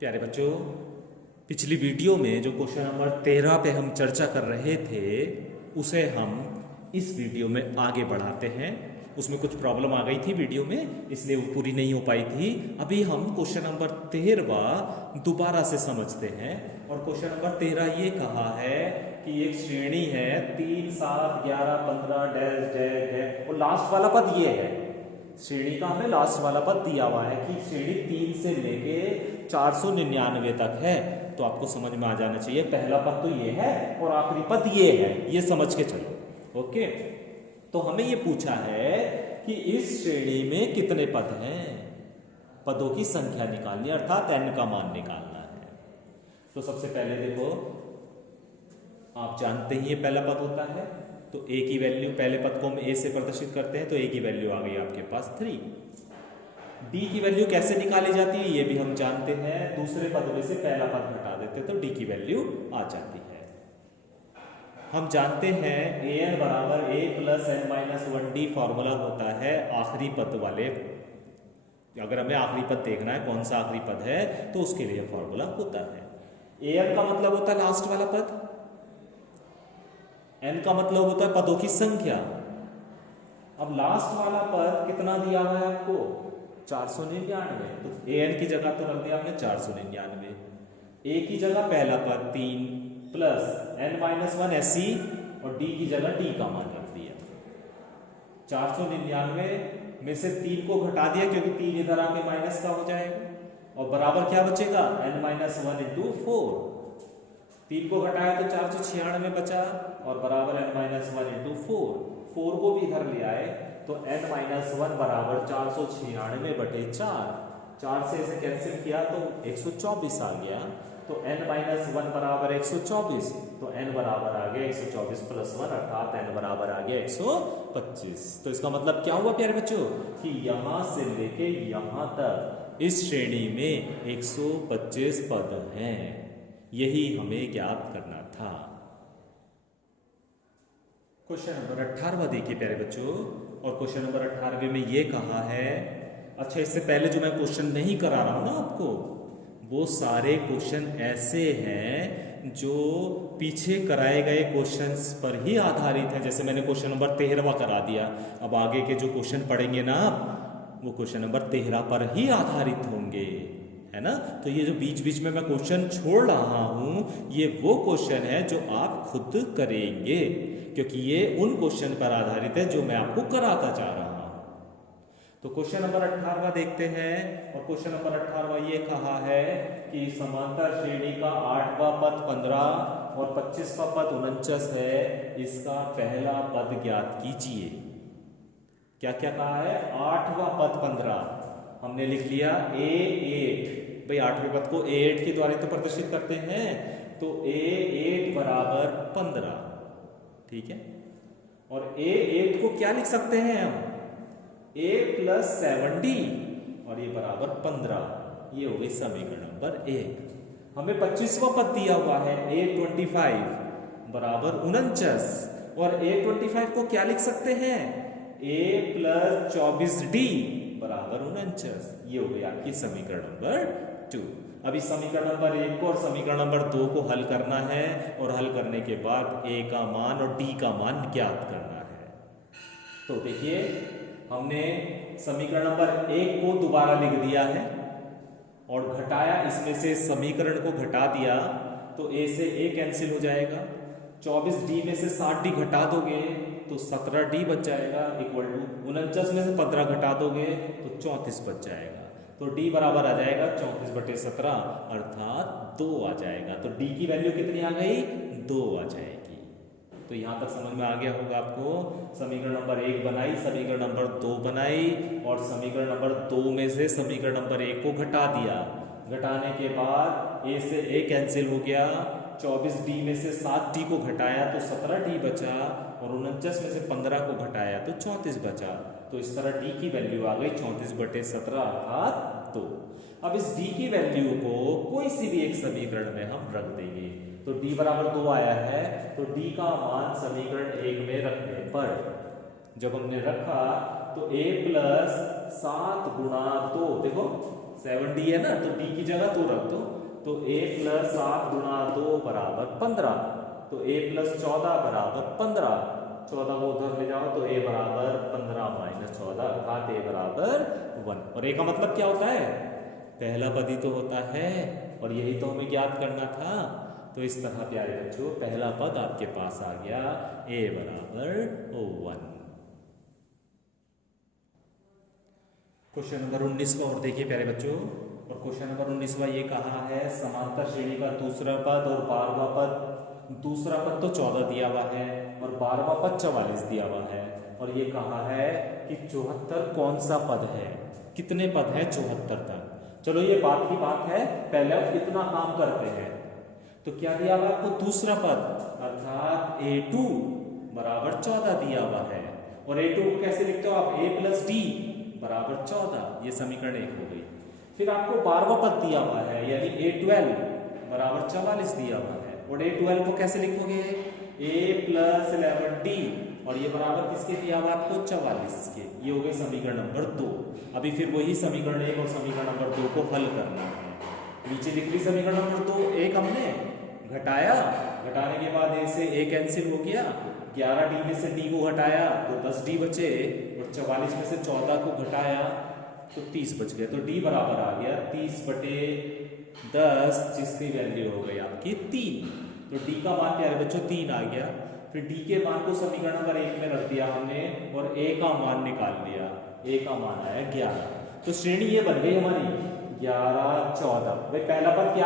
प्यारे बच्चों, पिछली वीडियो में जो क्वेश्चन नंबर 13 पे हम चर्चा कर रहे थे उसे हम इस वीडियो में आगे बढ़ाते हैं। उसमें कुछ प्रॉब्लम आ गई थी वीडियो में, इसलिए वो पूरी नहीं हो पाई थी। अभी हम क्वेश्चन नंबर 13 दोबारा से समझते हैं। और क्वेश्चन नंबर 13 ये कहा है कि एक श्रेणी है 3, 7, 11, 15 डैश डैश डैश, और लास्ट वाला पद ये है। श्रेणी का हमें लास्ट वाला पद दिया हुआ है कि श्रेणी 3 से लेके 499 तक है। तो आपको समझ में आ जाना चाहिए पहला पद तो ये है और आखिरी पद ये है, ये समझ के चलो। ओके, तो हमें ये पूछा है कि इस श्रेणी में कितने पद हैं, पदों की संख्या निकालनी, अर्थात n का मान निकालना है। तो सबसे पहले देखो, आप जानते ही ये पहला पद होता है, तो a की वैल्यू, पहले पद को हम a से प्रदर्शित करते हैं, तो a की वैल्यू आ गई आपके पास 3। d की वैल्यू कैसे निकाली जाती है ये भी हम जानते हैं, दूसरे पद में से पहला पद घटा देते तो d की वैल्यू आ जाती है। हम जानते हैं an बराबर a plus n minus 1d formula होता है आखिरी पद वाले। अगर हमें आखिरी पद देखना है कौन सा आखिरी पद है तो उसके लिए फॉर्मूला होता है। an का मतलब होता है लास्ट वाला पद, n का मतलब होता है पदों की संख्या। अब लास्ट वाला पद कितना दिया हुआ है आपको, 499, तो an की जगह तो रख दिया आपने 499, a की जगह पहला पद 3 प्लस n माइनस 1 ऐसी, और d की जगह d का मान रख दिया। 499 में से 3 को घटा दिया क्योंकि 3 इधर आके माइनस का हो जाएगा, और बराबर क्या बचेगा, n माइनस 1 इंटू 4। 3 को घटाया तो 496 बचा, और बराबर n माइनस 1 इंटू 4 को भी इधर ले आए तो n माइनस 1 बराबर 496 बटे 4 से इसे कैंसिल किया तो 124 आ गया। तो n माइनस 1 बराबर 124, तो n बराबर आ गया 124 प्लस 1, अर्थात n बराबर आ गया 125। तो इसका मतलब क्या हुआ प्यारे बच्चों कि यहां से लेके यहां तक इस श्रेणी में 125 पद हैं। यही हमें ज्ञात करना था। क्वेश्चन नंबर 18 देखिए प्यारे बच्चों, और क्वेश्चन नंबर 18 में ये कहा है, अच्छा इससे पहले जो मैं क्वेश्चन नहीं करा रहा हूं ना आपको, वो सारे क्वेश्चन ऐसे हैं जो पीछे कराए गए क्वेश्चंस पर ही आधारित हैं। जैसे मैंने क्वेश्चन नंबर 13 करा दिया, अब आगे के जो क्वेश्चन पढ़ेंगे ना आप, वो क्वेश्चन नंबर 13 पर ही आधारित होंगे, है ना। तो ये जो बीच बीच में मैं क्वेश्चन छोड़ रहा हूं, ये वो क्वेश्चन है जो आप खुद करेंगे, क्योंकि ये उन क्वेश्चन पर आधारित है जो मैं आपको कराता जा रहा हूं। तो क्वेश्चन नंबर 18 देखते हैं, और क्वेश्चन नंबर 18 ये कहा है कि समांतर श्रेणी का 8वां पद 15 और 25वां पद 49 है, इसका पहला पद ज्ञात कीजिए। क्या क्या कहा है, 8वां पद 15 हमने लिख लिया a8, भाई 8वें पद को a8 के द्वारा तो प्रदर्शित करते हैं, तो a8 बराबर 15, ठीक है। और a8 को क्या लिख सकते हैं हम, a प्लस 7d, और ये बराबर 15। ये हो गई समीकरण नंबर 1। हमें 25वां पद दिया हुआ है a25 बराबर 49, और a25 को क्या लिख सकते हैं, a प्लस 24d बराबर 49। ये हो गई आपकी समीकरण नंबर 2। अभी समीकरण नंबर 1 को और समीकरण नंबर 2 को हल करना है, और हल करने के बाद a का मान और d का मान ज्ञात करना है। तो देखिए, हमने समीकरण नंबर 1 को दोबारा लिख दिया है और घटाया, इसमें से समीकरण को घटा दिया तो a से a कैंसिल हो जाएगा। 24d में से 60d घटा दोगे तो 17d बच जाएगा, इक्वल टू 49 में से 15 घटा दोगे तो 34 बच जाएगा। तो d बराबर आ जाएगा 34 बटे 17, अर्थात 2 आ जाएगा। तो d की वैल्यू कितनी आ गई, 2 आ जाएगी। तो यहां तक समझ में आ गया होगा आपको। समीकरण नंबर 1 बनाई, समीकरण नंबर 2 बनाई, और समीकरण नंबर 2 में से समीकरण नंबर 1 को घटा दिया। घटाने के बाद a से a कैंसिल हो गया, 24d में से 7d को घटाया तो 17d बचा, और 49 में से 15 को घटाया तो 34 बचा। तो इस तरह d की वैल्यू आ गई 34 बटे 17, अर्थात 2। अब इस d की वैल्यू को कोई सी भी एक समीकरण में हम रख देंगे। तो d बराबर 2 आया है, तो d का मान समीकरण 1 में रखने पर, जब हमने रखा तो a प्लस 7 गुणा 2, देखो 7d है ना, तो d की जगह 2 रख दो। तो a प्लस 7 गुणा 2 बराबर 15। तो a प्लस 14 बराबर 15। 14 को उधर ले जाओ तो a बराबर 15 माइनस 14 अर्थात a बराबर 1। और a का मतलब क्या होता है? पहला पद ही तो होता है, और यही तो हमें ज्ञात करना था। तो इस तरह प्यारे बच्चों पहला पद आपके पास आ गया, a बराबर 1। क्वेश्चन नंबर 19वां और देखिए प्यारे बच्चों, और क्वेश्चन नंबर 19वां ये कहा है समांतर श्रेणी का दूसरा पद और 12वां पद। दूसरा पद तो 14 दिया हुआ है और 12वां पद 44 दिया हुआ है, और ये कहा है कि 74 कौन सा पद है, कितने पद है 74 तक। चलो ये बात की बात है, पहले अब कितना काम करते हैं। तो क्या दिया हुआ आपको? दूसरा पद, अर्थात a2 बराबर 14 दिया हुआ है। और a2 को कैसे लिखते हो आप? a प्लस डी बराबर 14। ये समीकरण 1 हो गई। फिर आपको 12वां पद दिया हुआ है, यानी a12 बराबर 44 दिया हुआ है। और a12 को कैसे लिखोगे? a प्लस 11d, और ये बराबर किसके दिया हुआ आपको? 44 के। ये हो गई समीकरण नंबर 2। अभी फिर वही समीकरण 1 और समीकरण नंबर 2 को हल करना है। नीचे लिख ली समीकरण नंबर 2, 1 हमने घटाया, घटाने के बाद a से a कैंसिल हो गया, 11d में से d को घटाया तो 10d बचे, और 44 में से 14 को घटाया तो 30 बच गया। तो d बराबर आ गया 30/10, जिसकी वैल्यू हो गई आपकी 3। तो d का मान प्यारे बच्चों 3 आ गया। फिर d के मान को समीकरण नंबर 1 में रख दिया हमने, और a का मान निकाल लिया। a का मान आया 11। तो श्रेणी ये बन गई हमारी 11 14। भाई पहला पद क्या